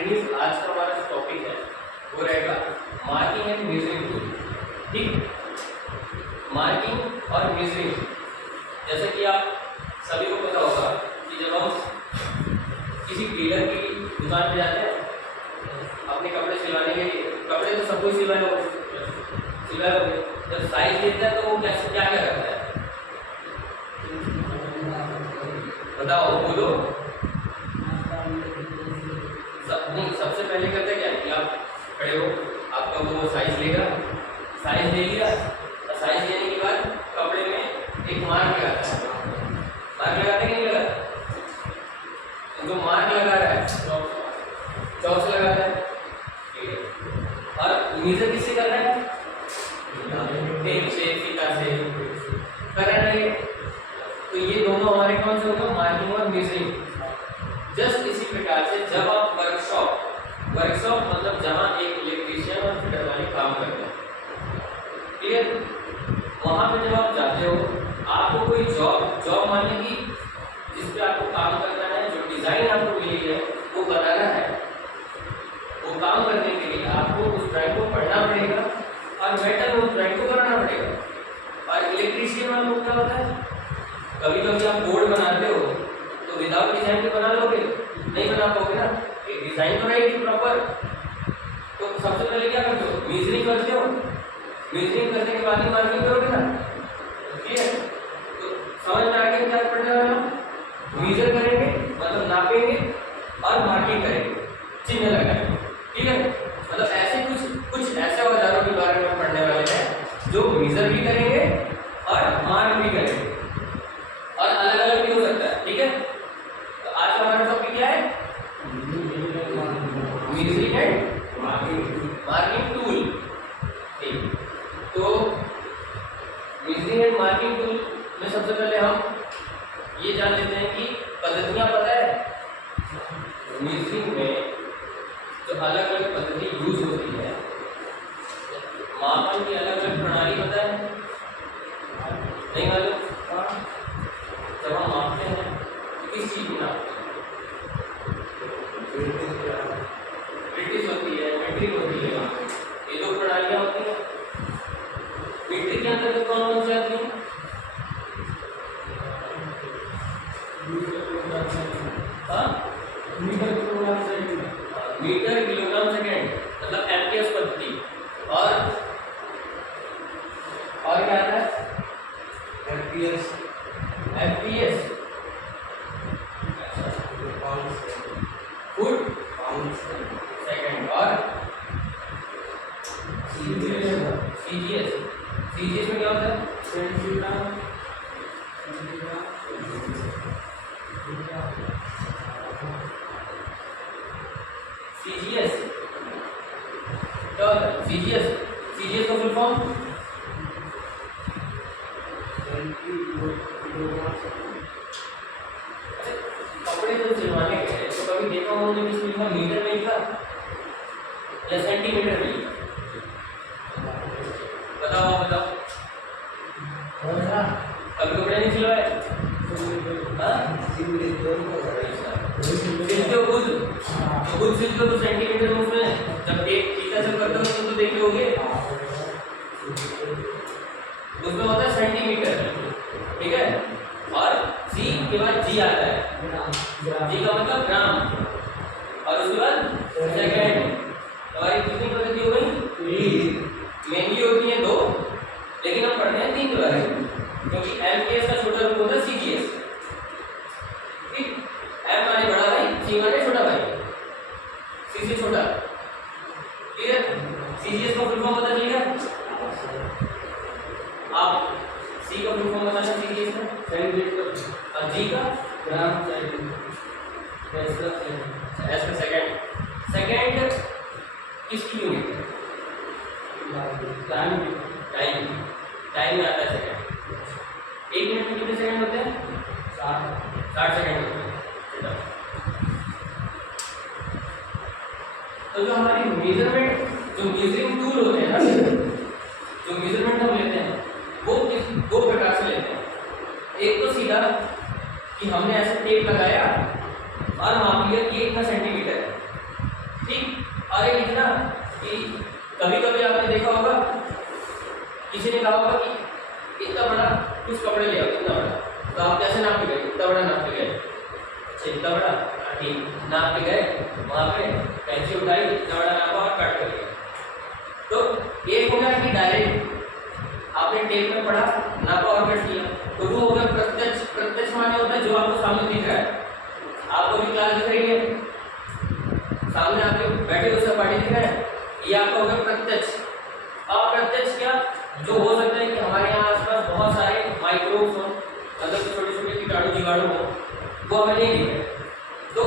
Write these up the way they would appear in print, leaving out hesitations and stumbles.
Friends आज का हमारा जो टॉपिक है वो रहेगा मार्किंग एंड मेजरिंग टूल। ठीक, मार्किंग और मेजरिंग। जैसे कि आप सभी को पता होगा कि जब हम किसी टेलर की दुकान पे जाते हैं अपने कपड़े सिलवाने के लिए, कपड़े तो सबको सिलवाए हो, जब साइज लेता है तो वो क्या क्या करता है बताओ, बोलो। नहीं, सबसे पहले करते क्या कि आप खड़े हो, आपका वो साइज लेगा, साइज ले लिया और साइज लेने के बाद कपड़े में एक मार्क लगाता है। मार्क लगाते कि नहीं लगाता? जो मार्क लगा रहा है चौक से लगाता है, ठीक है। और मेजर किससे कर रहा है? टेप से, फीता से कर रहा है। तो ये दोनों हमारे कौन से होगा? मार्किंग और मेजरिंग। जस्ट इसी प्रकार से जब आप वर्कशॉप मतलब जहाँ एक इलेक्ट्रीशियन और फिटर वाले काम करते हैं, ठीक है, वहाँ पे जब आप जाते हो आपको कोई जॉब मानने की जिस पे आपको काम करना है, जो डिज़ाइन आपको मिली है वो बनाना है। वो काम करने के लिए आपको उस ड्राइंग को पढ़ना पड़ेगा और मेटल में उस ड्राइंग को बनाना पड़ेगा। और इलेक्ट्रीशियन वाला क्या होता है, कभी कभी आप बोर्ड बनाते हो तो विदाउट डिजाइन के बना लोगे? नहीं बना पाओगे ना, एक डिजाइन तो रहेगी प्रॉपर। तो सबसे पहले क्या करते हो? मेजरिंग करते हो, मेजरिंग करने के बाद ही मार्किंग करोगे ना, ठीक है। तो समझ में आ गया क्या पढ़ने वाले हम? मेजर करेंगे मतलब नापेंगे और मार्किंग करेंगे, चिन्ह लगाएंगे, ठीक है। मतलब ऐसे कुछ ऐसे औजारों के बारे में पढ़ने वाले हैं जो मेजर भी करेंगे और मार्क भी करेंगे, और अलग अलग भी हो सकता है, ठीक है। तो आज का हमारा टॉपिक क्या है? Measuring and marking tool. ठीक, तो मेजरिंग एंड मार्किंग टूल में सबसे पहले हम ये जान लेते हैं कि पद्धतियाँ पता है। मेजरिंग में जो अलग अलग पद्धति यूज होती है, मापन की अलग अलग प्रणाली पता है? नहीं मालूम? जब हम मापते हैं किस चीज की नापते हैं? ब्रिटिश होती है, मीट्रिक होती है, ये दो प्रणालियाँ होती हैं। मीट्रिक के अंदर कौन कौन सी आती है? मीटर किलोग्राम सेकेंड मतलब एम्पियर्स पद्धति। और क्या आता है? FPS foot second. और सीजीएस में क्या होता है? सीजीएस क्या होता है? सीजीएस का फुल फॉर्म कपड़े जो सिलवाने के हैं तो कभी देखा उन्होंने किस लिखा? मीटर में लिखा या सेंटीमीटर में लिखा? बताओ कभी कपड़े नहीं सिलवाए? खुद सिलते हो तो सेंटीमीटर में, उसमें जब एक फीता से करते हो तो देखे होगे उसमें होता है सेंटीमीटर, ठीक है। और सी के बाद जी आता है, जी का मतलब ग्राम, और उसके बाद सेकंड। हमारी कितनी पद्धति हो गई? मेनली होती है दो, लेकिन हम पढ़ते हैं तीन के बारे में, क्योंकि एमपीएस का छोटा रूप होता है सीजीएस। ठीक, एम माने बड़ा भाई, सी माने छोटा भाई, सी से छोटा, ठीक है। सीजीएस का फुल फॉर्म पता चल गया? आप सी का फुल फॉर्म बताना सीजीएस का, और जी का ग्राम, एस का सेकंड किसकी यूनिट है? टाइम में आता है सेकंड। एक मिनट में कितने सेकंड होते हैं? 60 सेकंड होते हैं। तो जो हमारी मेजरमेंट, जो मेजरिंग टूल होते हैं ना, जो मेजरमेंट हम लेते हैं वो दो प्रकार से लेते हैं। एक तो सीधा कि हमने ऐसे टेप लगाया और माप लिया कि 1 सेंटीमीटर है, ठीक। और एक इतना कि कभी कभी आपने देखा होगा, किसी ने कहा होगा कि इतना बड़ा कुछ कपड़े ले आओ, इतना बड़ा, तो आप कैसे नाप के गए? इतना बड़ा नाप के गए, अच्छा इतना बड़ा, ठीक, नाप के गए, वहाँ पे कैंची उठाई, इतना बड़ा नापा और कट कर लिया। तो एक हो गया कि डायरेक्ट आपने टेप में पढ़ा, नापा और कट किया, तो वो हो गया प्रत्यक्ष। प्रत्यक्ष माने होता है जो आपको सामने दिख रहा है, आपको भी क्लास दिख रही है, सामने आपके बैठे हुए सपाटी दिख रहा है, ये आपका हो गया प्रत्यक्ष। अप्रत्यक्ष क्या? जो हो सकता है कि हमारे यहाँ आसपास बहुत सारे माइक्रोब्स हों, मतलब छोटे छोटे कीटाणु जीवाणु हों, वो हमें नहीं दिख रहे। तो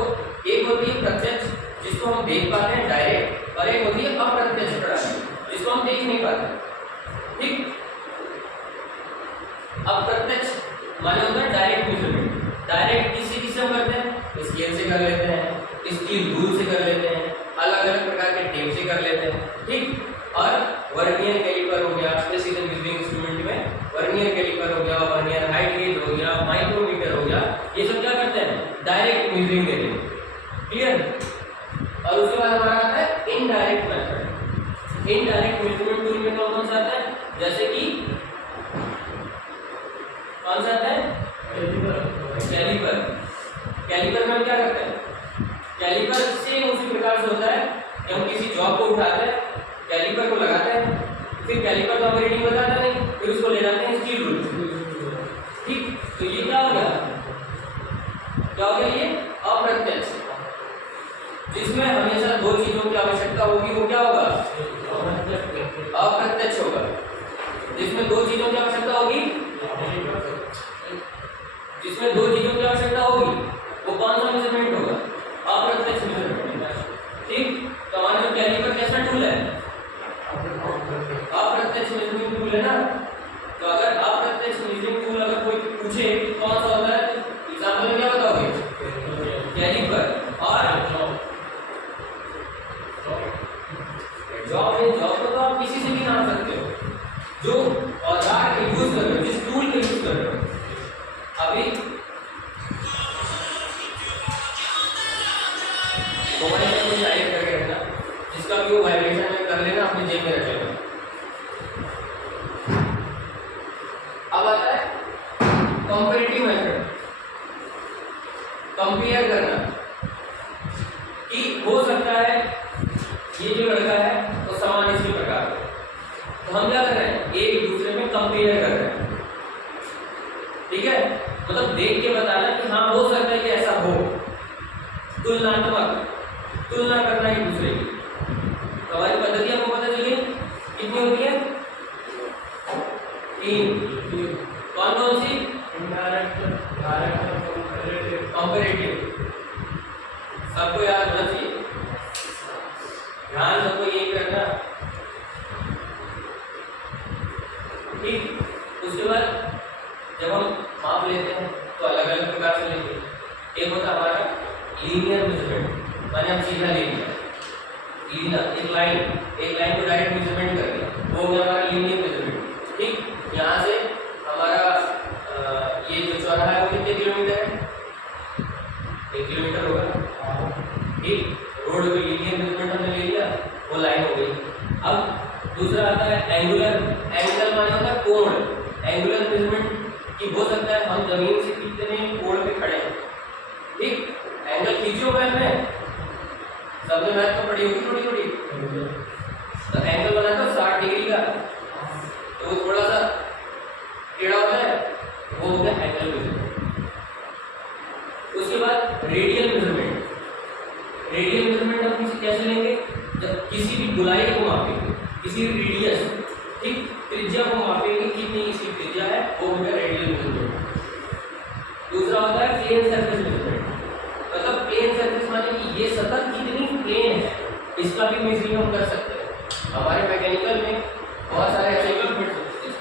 एक होती है प्रत्यक्ष जिसको हम देख पाते हैं डायरेक्ट, और एक होती है अप्रत्यक्ष प्रणाली जिसको हम देख नहीं पाते। ठीक। अप्रत्यक्ष माने होता है डायरेक्ट मेजरमेंट। डायरेक्ट किसी हम करते हैं, स्केल से कर लेते हैं, स्टील रूल से कर लेते हैं, अलग अलग प्रकार के टेप से कर लेते हैं। ठीक। और वर्नियर कैलिपर हो गया, प्रेसिजन मेजरिंग इंस्ट्रूमेंट में वर्नियर कैलिपर हो गया, वर्नियर हाइट गेज हो गया, माइक्रोमीटर हो गया, ये सब क्या करते हैं? डायरेक्ट मेजरिंग देते हैं। क्लियर। और उसके बाद हमारा आता है indirect method. Indirect measurement tool में कौन सा आता है? जैसे कि कौन सा आता है? कैलिपर। कैलिपर में हम क्या करते हैं? कैलिपर से उसी प्रकार से होता है कि हम किसी जॉब को उठाते हैं, कैलिपर को लगाते हैं, फिर कैलिपर का हमें रीडिंग बताता नहीं, फिर उसको ले जाते हैं स्टील रूल। ठीक। तो ये क्या हो गया? क्या हो गया? ये अप्रत्यक्ष, जिसमें हमेशा दो चीजों की आवश्यकता होगी, वो क्या होगा? अप्रत्यक्ष होगा। जिसमें दो चीजों की आवश्यकता होगी, जिसमें दो चीजों की आवश्यकता होगी, वो कौन सा मेजरमेंट होगा? अप्रत्यक्ष मेजरमेंट। ठीक। तो हमारा जो कैलिपर कैसा टूल है? अप्रत्यक्ष मेजरिंग टूल है ना। तो अगर अप्रत्यक्ष मेजरिंग टूल अगर कोई पूछे कौन सा होता है, एग्जांपल में क्या बताओगे? कैलिपर। और जॉब को तो आप किसी से भी नाप सकते हो, जो औजार का यूज कर रहे हो, जिस टूल का यूज कर रहे हो। अभी मोबाइल में कुछ साइड करके रखना, जिसका भी वो वाइब्रेशन में कर लेना, अपने जेब में रख लेना। अब आता है कंपैरेटिव मेथड, कंपेयर करना, कि हो सकता है ये जो लड़का है वो समान इसी प्रकार है, तो हम क्या कर रहे हैं? एक दूसरे में कंपेयर कर रहे हैं। ठीक है। मतलब देख के बताना कि हाँ हो सकता है कि ऐसा हो, तुलनात्मक, तुलना करना एक दूसरे की। तो हमारी पद्धति आपको पता चली कितनी होती है? 3। कौन कौन सी? Indirect, direct, comparative. सबको याद होना चाहिए, ध्यान सबको यही करना। ठीक। उसके बाद जब हम माप लेते हैं तो अलग अलग प्रकार से लेंगे। एक होता है हमारा लीनियर मेजरमेंट, माने हम सीधा ले लिया, लीनियर एक लाइन को डायरेक्ट मेजरमेंट कर दिया, वो हो गया हमारा लीनियर मेजरमेंट। ठीक। यहाँ से हमारा ये जो चौराहा है वो कितने किलोमीटर है? 1 किलोमीटर होगा। ठीक। रोड पे लीनियर मेजरमेंट हमने ले लिया, वो लाइन हो गई। अब दूसरा आता है एंगुलर। एंगल माने होता है कोण। एंगुलर मेजरमेंट कि हो सकता है हम जमीन से कितने कोण पे खड़े हैं। ठीक। एंगल खींचो मैथ में, सबने मैथ को पढ़ी होगी थोड़ी थोड़ी, तो एंगल बनाता है 60 डिग्री का, तो वो थोड़ा सा टेढ़ा होता है, वो हो गया एंगल मेजरमेंट। उसके बाद रेडियल मेजरमेंट। रेडियल मेजरमेंट हम किसी कैसे लेंगे? जब किसी भी गोलाई को मापेंगे, किसी रेडियस, ठीक, त्रिज्या को मापेंगे, कितनी इसकी त्रिज्या है, वो हो गया रेडियल मेजरमेंट। दूसरा होता है प्लेन सरफेस मेजरमेंट। मतलब प्लेन सरफेस माने कि ये सतह कितनी प्लेन है, इसका भी मेजरिंग हम कर सकते हैं। हमारे मैकेनिकल में बहुत सारे ऐसे इक्विपमेंट होते हैं।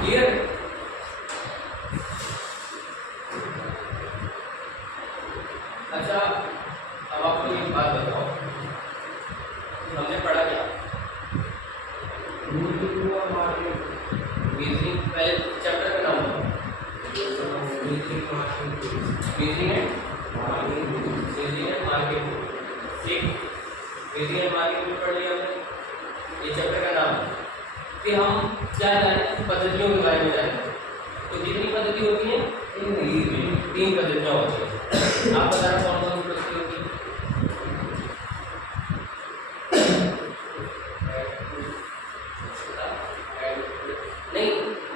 क्लियर? अच्छा, अब आपको एक बात बताओ, हमने पढ़ा क्या? मेजरिंग, पहले चैप्टर का नाम बताओ। Measuring and marking. एक मेजरिंग मार्किंग पढ़ लिया हमने, ये चैप्टर का नाम। फिर हम क्या जाने, पद्धतियों के बारे में जाने। तो कितनी पद्धति होती है? 3 पद्धतियाँ होती हैं। आप बताना कौन कौन सी पद्धति होती है? नहीं,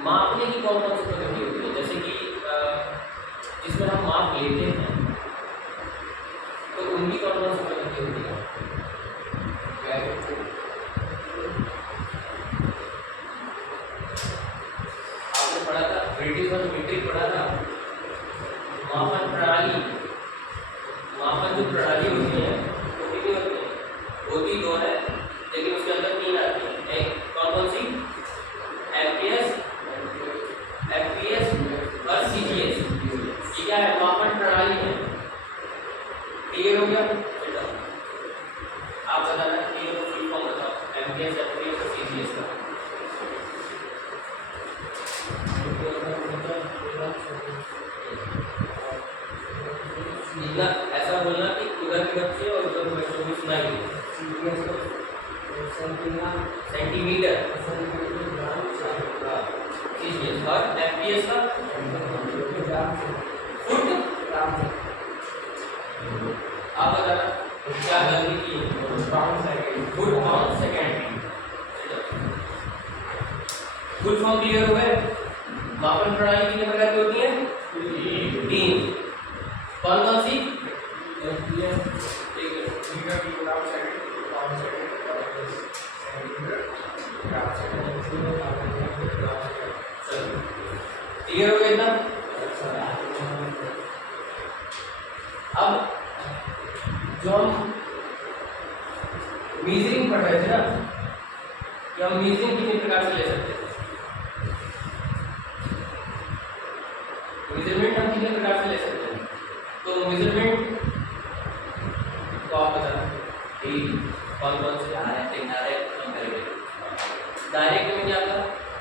मापने की कौन कौन सी पद्धति होती है? जैसे कि जिसमें हम माप लेते हैं तो उनकी कौन कौन सी पद्धति होती है? आपने पढ़ा था ब्रिटिश और मीट्रिक पढ़ा था। मापन प्रणाली, मापन जो प्रणाली होती है वो कितनी होती है? होती 2 है, लेकिन उसके अंदर 3 आती है। एक कौन कौन सी? एमपीएस और सीजीएस। ये क्या है? मापन प्रणाली है। क्लियर हो गया? आप बताना क्लियर हो, फुल फॉर्म बताओ एमपीएस, एफपीएस और सीजीएस का। इतना ऐसा बोलना कि उधर के बच्चे और उधर के बच्चों को सुनाइए। सेंटीमीटर, सीजीएस और एफपीएस का फुट। आप बताना क्या गलती की? Foot pound second. Full form clear हो गए? मापन प्रणाली कितने प्रकार की होती है? 3। कौन कौन सी? क्लियर हो गया इतना? अब जो हम मेजरिंग पढ़ रहे थे ना, कि हम मेजरिंग कितने प्रकार से ले सकते हैं? मेजरमेंट हम कितने प्रकार से ले सकते हैं? तो मेजरमेंट तो आप बताना कौन कौन से? डायरेक्ट में क्या था?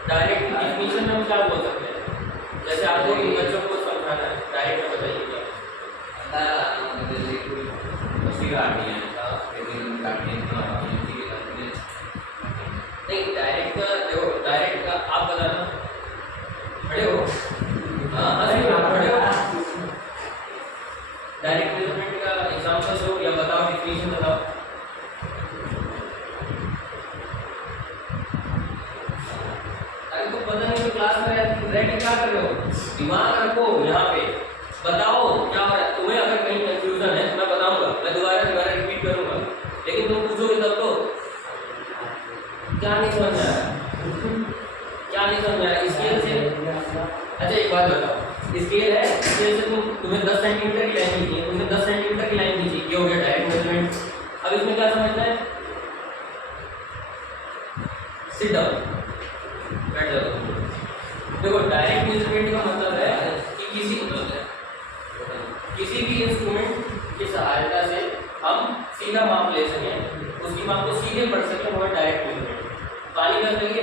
डायरेक्ट डिफिनीशन में हम क्या बोल सकते हैं? जैसे आपको इन बच्चों को समझाना है, डायरेक्ट में बताइए क्या? नहीं, डायरेक्ट का देखो, डायरेक्ट का आप बताना। खड़े हो? हाँ, खड़े हो। डायरेक्ट मेजरमेंट का एग्जांपल दो या बताओ, डिफिनीशन बताओ। अरे तो पता नहीं, तो क्लास में रह के क्या कर रहे हो? दिमाग रखो यहाँ पे, बताओ क्या हो रहा है। तुम्हें अगर कहीं कंफ्यूजन है तो मैं बताऊंगा, मैं दोबारा रिपीट करूंगा, लेकिन तुम पूछोगे तब तो क्या नहीं समझ आ रहा? क्या नहीं समझ आ रहा? स्केल से, अच्छा एक बात बताओ, स्केल है, स्केल से तुम्हें 10 सेंटीमीटर की लाइन खींची है, तुमने 10 सेंटीमीटर की लाइन खींची, ये हो गया डायरेक्ट मेजरमेंट। अब इसमें क्या समझना है? सिट डाउन, बैठ जाओ। देखो, डायरेक्ट मेजरमेंट का मतलब है कि किसी भी इंस्ट्रूमेंट की सहायता से हम सीधा माप ले सकें, उसकी माप को सीधे पढ़ सकें, वो डायरेक्ट मेजरमेंट। पानी का करिए